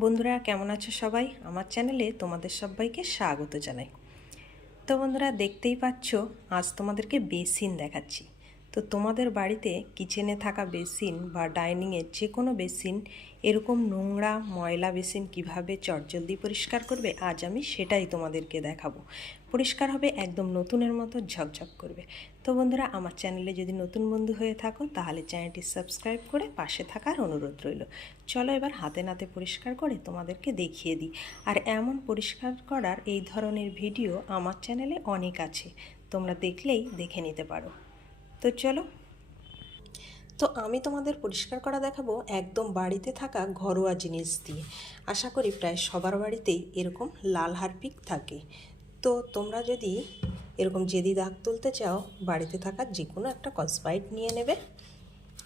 বন্ধুরা, কেমন আছো সবাই? আমার চ্যানেলে তোমাদের সবাইকে স্বাগত জানাই। তো বন্ধুরা, দেখতেই পাচ্ছ, আজ তোমাদেরকে বেসিন দেখাচ্ছি। তো তোমাদের বাড়িতে কিচেনে থাকা বেসিন বা ডাইনিংয়ের যে কোনো বেসিন, এরকম নোংরা ময়লা বেসিন কীভাবে চটজলদি পরিষ্কার করবে, আজ আমি সেটাই তোমাদেরকে দেখাবো। পরিষ্কার হবে একদম নতুনের মতো, ঝকঝক করবে। তো বন্ধুরা, আমার চ্যানেলে যদি নতুন বন্ধু হয়ে থাকো, তাহলে চ্যানেলটি সাবস্ক্রাইব করে পাশে থাকার অনুরোধ রইল। চলো এবার হাতে নাতে পরিষ্কার করে তোমাদেরকে দেখিয়ে দিই। আর এমন পরিষ্কার করার এই ধরনের ভিডিও আমার চ্যানেলে অনেক আছে। তোমরা দেখলেই দেখে নিতে পারো। তো চলো। তো আমি তোমাদের পরিষ্কার করা দেখাবো একদম বাড়িতে থাকা ঘরোয়া জিনিস দিয়ে। আশা করি প্রায় সবার বাড়িতেই এরকম লাল হারপিক থাকে। তো তোমরা যদি এরকম জেদি দাগ তুলতে চাও, বাড়িতে থাকা যে কোনো একটা কসবাইট নিয়ে নেবে।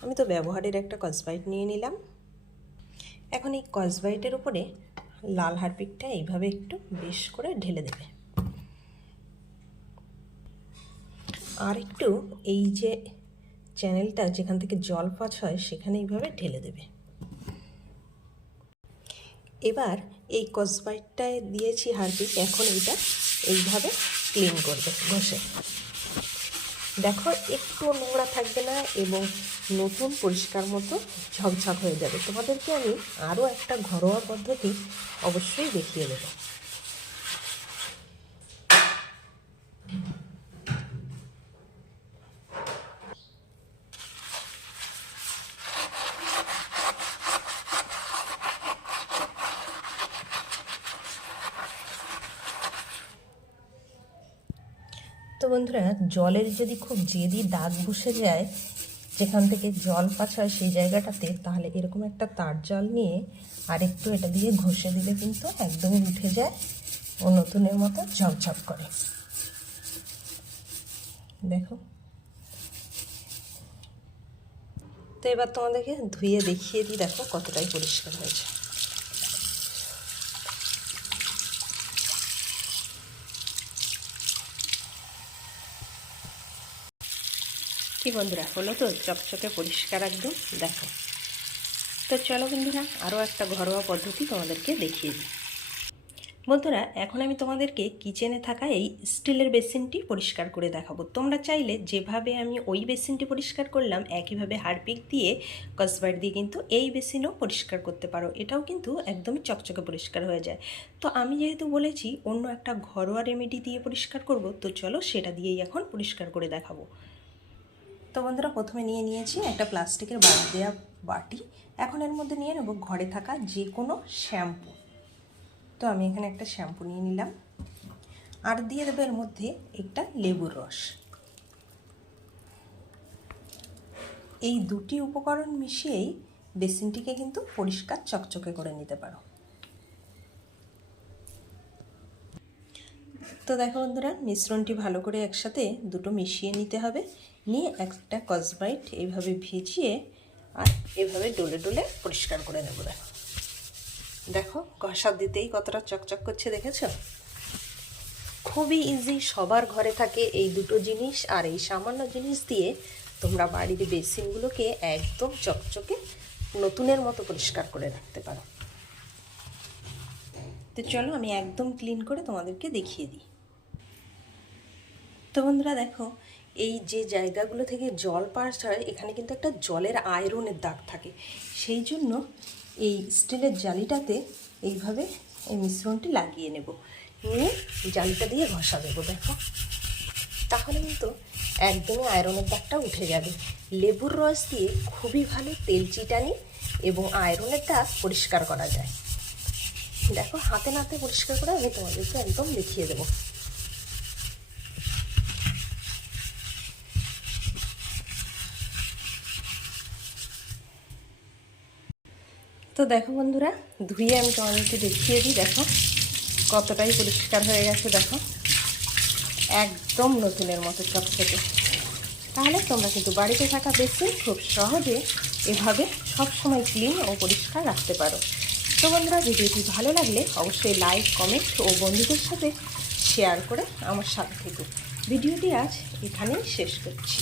আমি তো ব্যবহারের একটা কসবাইট নিয়ে নিলাম। এখন এই কসবাইটের উপরে লাল হারপিকটা এইভাবে একটু বেশ করে ঢেলে দেবে। আর একটু এই যে চ্যানেলটা যেখান থেকে জল পাচ হয়, সেখানে এইভাবে ঢেলে দেবে। এবার এই কসবাইটটায় দিয়েছি হারপিক, এখন এইটা এইভাবে ক্লিন করবে ঘষে। দেখো, একটু নোংরা থাকবে না এবং নতুন পরিষ্কার মতো ঝকঝক হয়ে যাবে। তোমাদেরকে আমি আরও একটা ঘরোয়া পদ্ধতি অবশ্যই দেখিয়ে দেবো। বন্ধুরা, জলের যদি খুব জেদি দাগ বসে যায়, যেখান থেকে জল পাচ হয় সেই জায়গাটাতে, তাহলে এরকম একটা তার জল নিয়ে আর একটু এটা দিয়ে ঘষে দিলে কিন্তু একদমই উঠে যায় ও নতুনের মতো ঝকঝক করে। দেখো। তো এবার তোমাদেরকে ধুয়ে দেখিয়ে দিই, দেখো কতটাই পরিষ্কার হয়েছে। কি বন্ধুরা, হলো তো চকচকে পরিষ্কার একদম, দেখো। তো চলো বন্ধুরা, আরও একটা ঘরোয়া পদ্ধতি তোমাদেরকে দেখিয়ে দিই। বন্ধুরা, এখন আমি তোমাদেরকে কিচেনে থাকা এই স্টিলের বেসিনটি পরিষ্কার করে দেখাবো। তোমরা চাইলে যেভাবে আমি ওই বেসিনটি পরিষ্কার করলাম, একইভাবে হারপিক দিয়ে কসবাইট দিয়ে কিন্তু এই বেসিনও পরিষ্কার করতে পারো। এটাও কিন্তু একদমই চকচকে পরিষ্কার হয়ে যায়। তো আমি যেহেতু বলেছি, অন্য একটা ঘরোয়া রেমেডি দিয়ে পরিষ্কার করব, তো চলো সেটা দিয়েই এখন পরিষ্কার করে দেখাবো। তো বন্ধুরা, প্রথমে নিয়ে নিয়েছি একটা প্লাস্টিকের বাদ দেওয়া বাটি। এখন এর মধ্যে নিয়ে নেব ঘরে থাকা যে কোনো শ্যাম্পু। তো আমি এখানে একটা শ্যাম্পু নিয়ে নিলাম। আর দিয়ে দেবো এর মধ্যে একটা লেবুর রস। এই দুটি উপকরণ মিশিয়েই বেসিনটিকে কিন্তু পরিষ্কার চকচকে করে নিতে পারো। তো দেখো বন্ধুরা, মিশ্রণটি ভালো করে একসাথে দুটো মিশিয়ে নিতে হবে। নিয়ে একটা কসবাইট এইভাবে ভিজিয়ে আর এভাবে ডলে ডলে পরিষ্কার করে নেব দেখো। দেখো, ঘষা দিতেই কতটা চকচক করছে, দেখেছ? খুবই ইজি সবার ঘরে থাকে এই দুটো জিনিস আর এই সামান্য জিনিস দিয়ে তোমরা বাড়ির বেসিনগুলোকে একদম চকচকে নতুনের মতো পরিষ্কার করে রাখতে পারো। তো চলো, আমি একদম ক্লিন করে তোমাদেরকে দেখিয়ে দিই। তো বন্ধুরা দেখো, এই যে জায়গাগুলো থেকে জল পাস হয়, এখানে কিন্তু একটা জলের আয়রনের দাগ থাকে। সেই জন্য এই স্টিলের জালিটাতে এইভাবে এই মিশ্রণটি লাগিয়ে নেব। নিয়ে জালিটা দিয়ে ঘষা দেবো দেখো। তাহলে কিন্তু একদমই আয়রনের দাগটা উঠে যাবে। লেবুর রস দিয়ে খুবই ভালো তেল চিটানি এবং আয়রনের দাগ পরিষ্কার করা যায়। দেখো, হাতে নাতে পরিষ্কার করে আমি তোমাদেরকে একদম দেখিয়ে দেবো। তো দেখো বন্ধুরা, ধুয়ে আমি তোমাদেরকে দেখিয়ে দিই, দেখো কতটাই পরিষ্কার হয়ে গেছে, দেখো। একদম নতুনের মতো চকচকে। তাহলে তোমরা কিন্তু বাড়িতে থাকা বেশি খুব সহজে এভাবে সব সময় ক্লিন ও পরিষ্কার রাখতে পারো। তো বন্ধুরা, ভিডিওটি ভালো লাগলে অবশ্যই লাইক, কমেন্ট ও বন্ধুদের সাথে শেয়ার করে আমার সাথে থেকে। ভিডিওটি আজ এখানেই শেষ করছি।